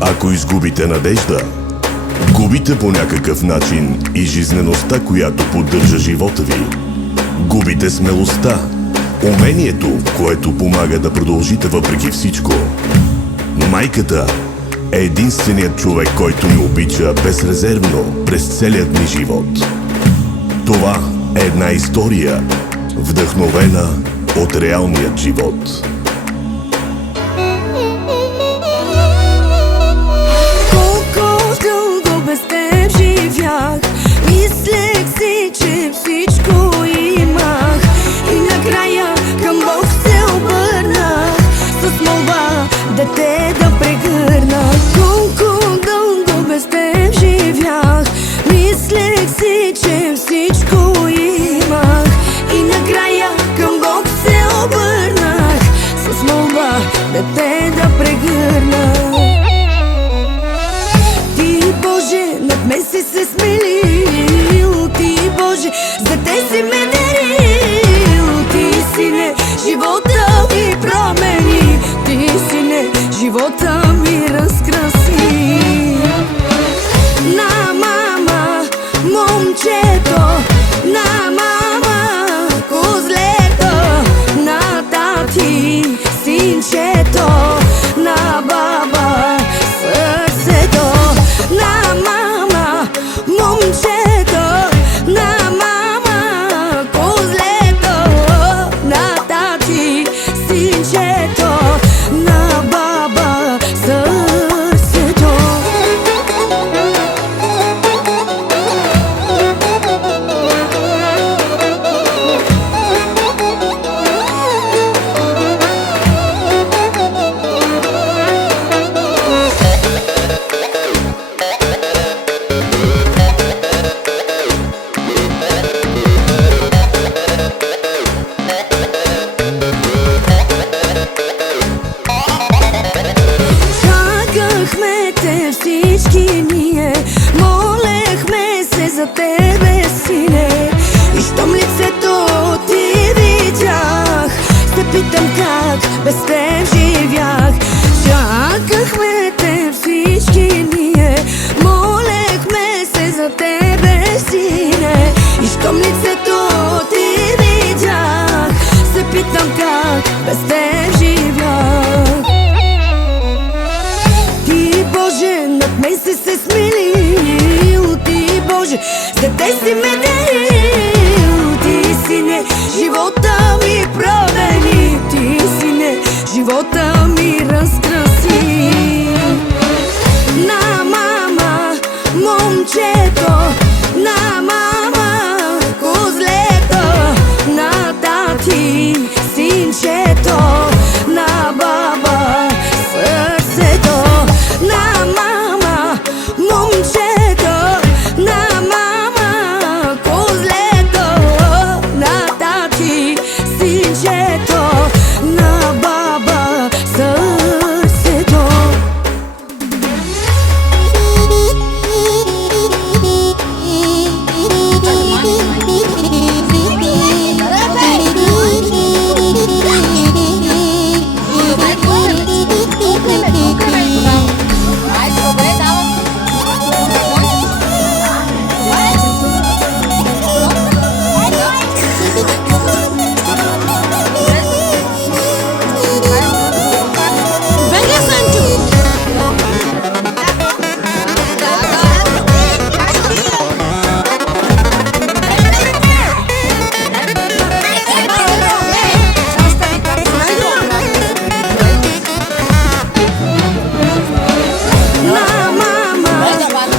Ако изгубите надежда, губите по някакъв начин и жизнеността, която поддържа живота ви. Губите смелостта, умението, което помага да продължите въпреки всичко. Майката е единственият човек, който ни обича безрезервно през целият ни живот. Това е една история, вдъхновена от реалният живот. Мислех си, че всичко имах и накрая към Бог се обърнах с молба дете да прегърна. Колко дълго без теб живях, мислех си, че всичко имах и накрая към Бог се обърнах с молба дете да прегърна. Ти, Боже, над мен си се смилил, Ти, Боже, за те си ме дарил. Ти, Сине, живота ми промени, Ти, Сине, живота ми разкраси. На мама, момчето, на мама, козлето, на тати, синчето, на баба, сърцето. На мама, момчето, на мама, козлето, на тати, синчето, на баба, сърцето. Чакахме те всички ние, молехме се за тебе, Сине. И щом лицето ти видях, се питам как без теб живях. Чакахме те всички ние, молехме се за тебе, Сине. И щом лицето ти видях, се питам как без теб живях. Ти, Боже, над мен си се смилил, Ти, Боже, за те си ме дарил. Ти, Сине, живота ми промени, Ти, Сине, живота ми разкраси. На мама, момчето, на мама, козлето, на тати, синчето, на баба, сърцето. На мама, момчето, на мама, козлето, на тати, синчето, на баба, сърцето.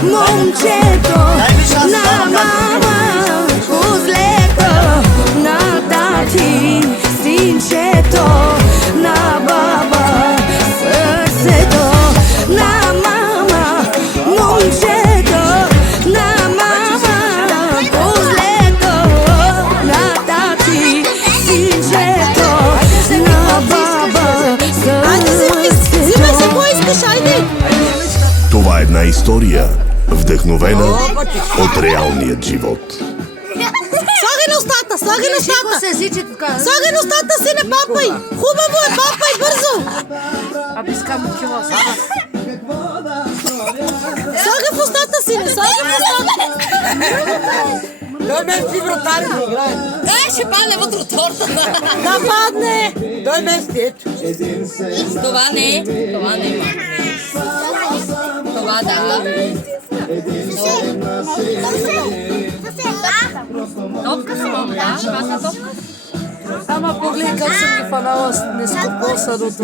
Момчето, на мама, козлето, на тати, синчето, на баба, сърцето. На мама, момчето, на мама, козлето, на тати, синчето, на баба, сърцето. Това е една история, вдъхновена от реалният живот. Слагай на устата, слагай на устата! Слагай на устата, сине, папай! Хубаво е, папай, бързо! Абискам кило, Слагай в устата си, не слагай в устата. Той мен си вратари да играе. Ще падне вътре от тортата. Да падне. Той мен си ето. Това не. Това не, ма. Това да. Топка само, да. Това са топка. Ама погледай как съм ги фанала с нескопо съдото.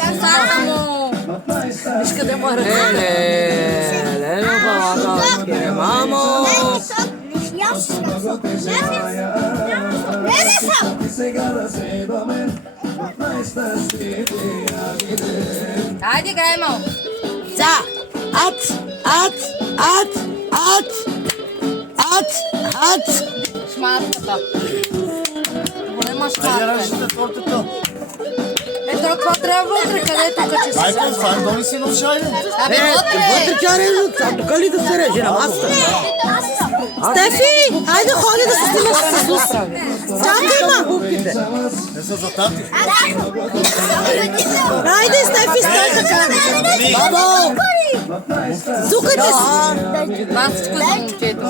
Косата му. Виж къде му е ръка. Лено балата, мамо. Айде, играй малко. За. Ат. Шмарката. Голема шмарка. Ето това трябва вътре, където качи се. Майко, това дони си нов шайде. Абе, вътре. Вътре тя реже, тук ли да се реже на масата? Стефи, айде ходи да се снимаш с Лус. Чакай, ма. Не са за тати. Айде, Стефи, стой така. Бабо! Сукайте си. Масичко за момчето.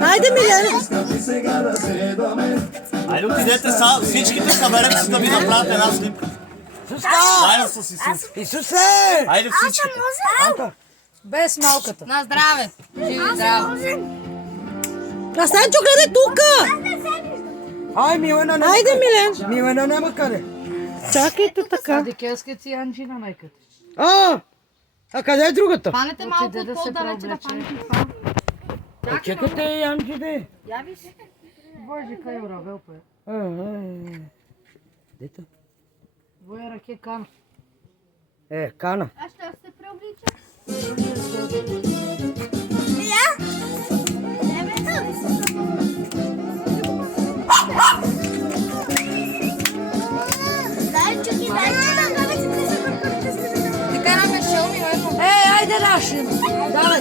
Айде, Милена. Айде отидете всичките съберете си да ви направят една снимка. Айде с Исус. Исусе! Айде всички. Без малката. На здраве. Живи здраве. А Санчо, гледай тука. Ай, Милена, не. Айде, Милен. Милена няма къде. Чакайте така. А къде е другата? Панете малко по-далече да панете това. Чекате, Янчите. Боже, кай уравел пе. Дето? Воя раке кан. Кана. А що се преоблича? Ти караме шоу, Милено. Айде, Рашин. Давай.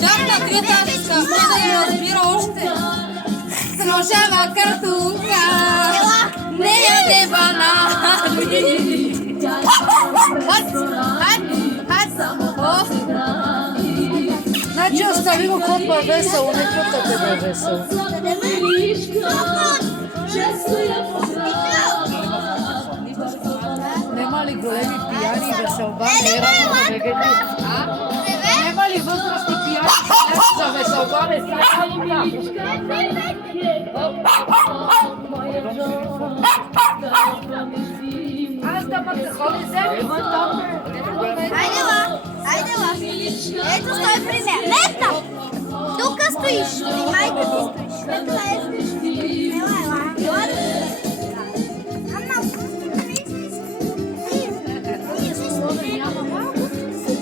Чакай, три тазичка. Може да я разбира още. Слушава картунка. Не яде банани. Значи остави го кот ба весело, не чукате да е весело. Нема ли големи пияни да се обане рано на вегети? Нема ли възрастни пияни за веселбане с Аз да ма се ходи землю, там. Айде ла. Ето стой при мен. Лета! Тук стоиш. При майка ти стоиш. Ето ела.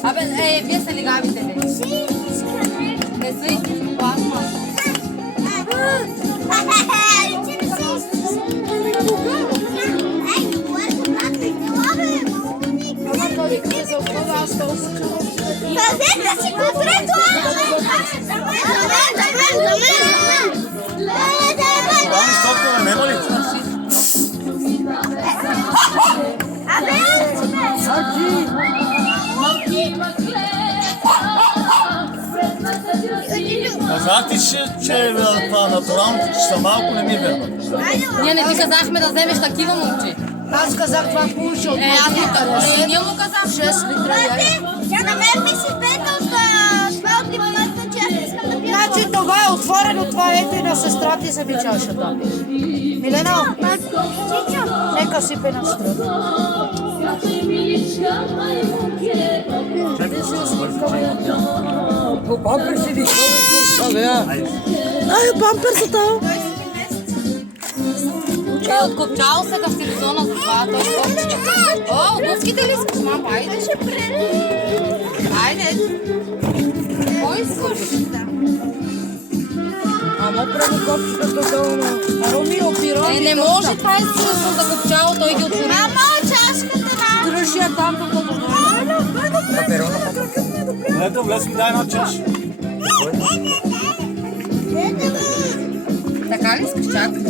Абе, вие са лигавите, не? Не са истински плазма. Fazenda si contrattuale! Дони софтуера нема ли? Казах ти, че това натурално, че са малко не ми верно. Ние не ти казахме да вземеш такива, момче. Аз казах това повече от Аз му казах. Ние му казах. 6 литра яйца. Тя на мен ми си пета от това от лимонадата, че аз не искам да пия. Значи това е отворено, това ето и на сестра ти вземи чашата. Милена, нека сипе на сестра. Къде си усмивка, По пампер си ви Ай, памперсата! Откопчал се в телевизона за това. О, обувките ли искаш, мама? Айде. Айде. Кой искаш? Ама прави копчетата долу. Ромио, пироги. Не може, това е силно за копчало, той ги отвори. Дръжи я там, докато дойде. Ето, влез ми дай една чаш. Това ли искаш? Чакай.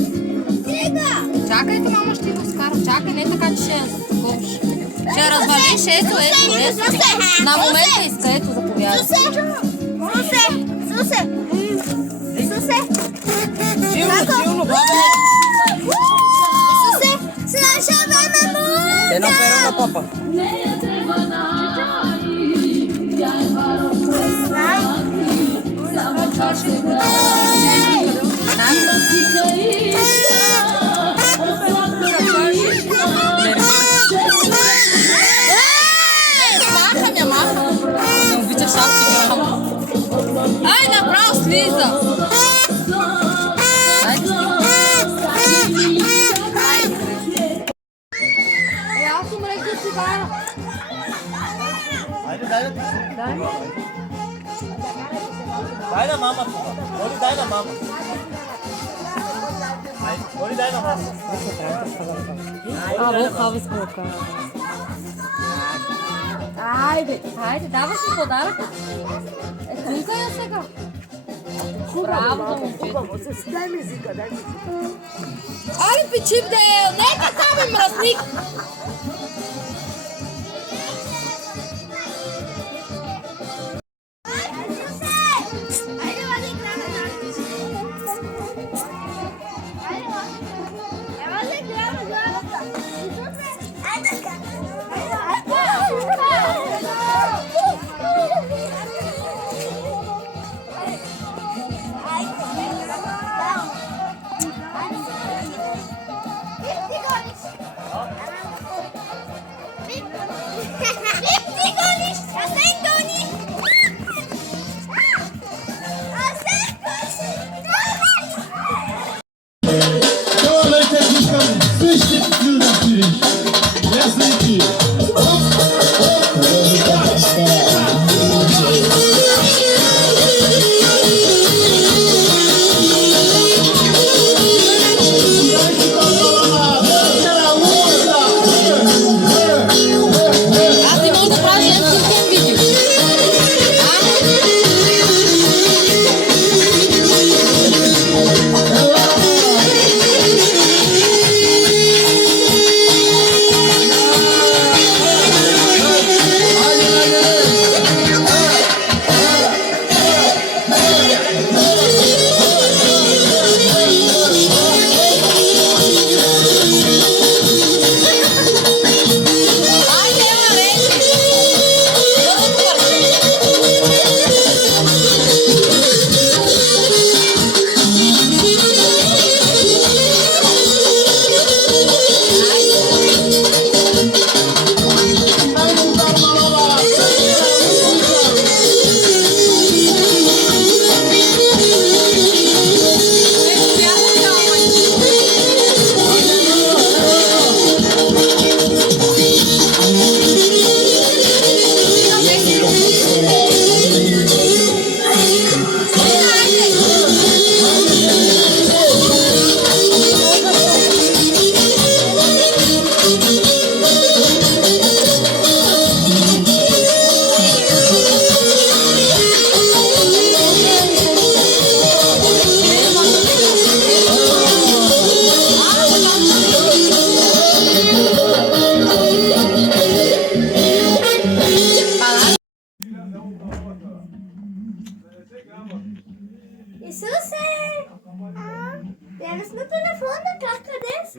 Чакайте, мама ще го скара. Чакай, не така, че ще я заковш. Ще я развалиш, ето. На момента иска, ето, заповядай. Силно, бабе. Едно перо на папа. Не обича шапки, ай, направо слиза. Аз умрех да си вара. Айде, дай да ти. Дай на мама това. Оли, дай на мама. Айде, Оли, дай на мама. Ало, хава скока. Айде, даваш ми подарък. Тука я сега. Браво, момчето. Дай ми езика, дай ми езика. Ай, печип да е, нека там е мръсник.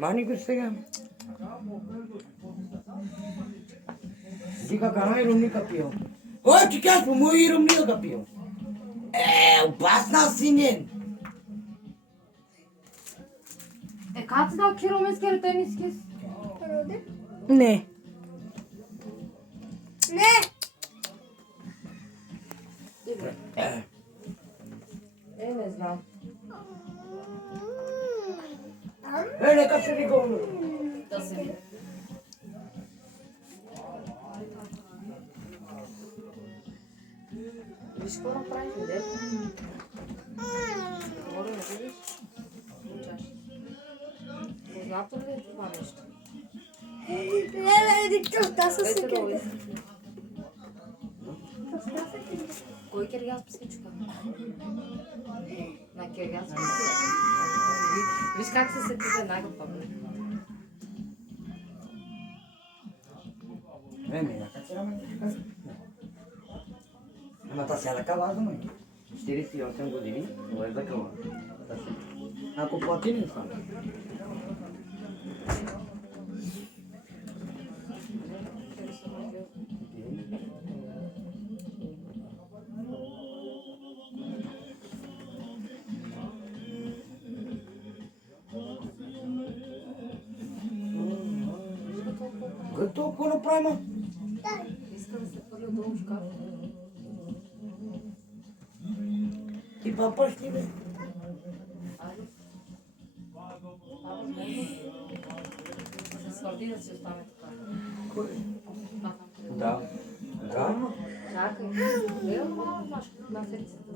Mani कुछ सेगा Dica canai rumni kapio. Oi, tu queres pro moi rumni kapio? O pas na sinen. Как да километри тениски? Не. Не знам. Нека се никому. Да се види. Виж какво направих, де? Говоря, не видиш? Учаш. Познато ли е това нещо? Дайте долу. Кой киргиз писачка? На киргиз писачка. Виж как се сети за една група. Нека ти раме. Ама та сега така важно ме. 48 години, но е закъла. Ако платини са. Като какво направим? Иска да се хвърля долу в шкафа. Ти папаш ли бе? Да се свърди да си остане така. Кой? Това там. Да. Да. Чакай. Е, малко машка на седмицата.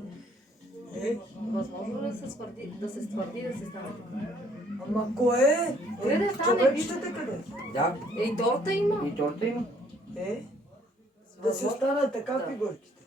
Възможно ли да се ствърди да се стане така? Ама кое? Къде да стане? Чобечетата къде? Да. И торта има. И торта има. Да си остана така Да. фигурките.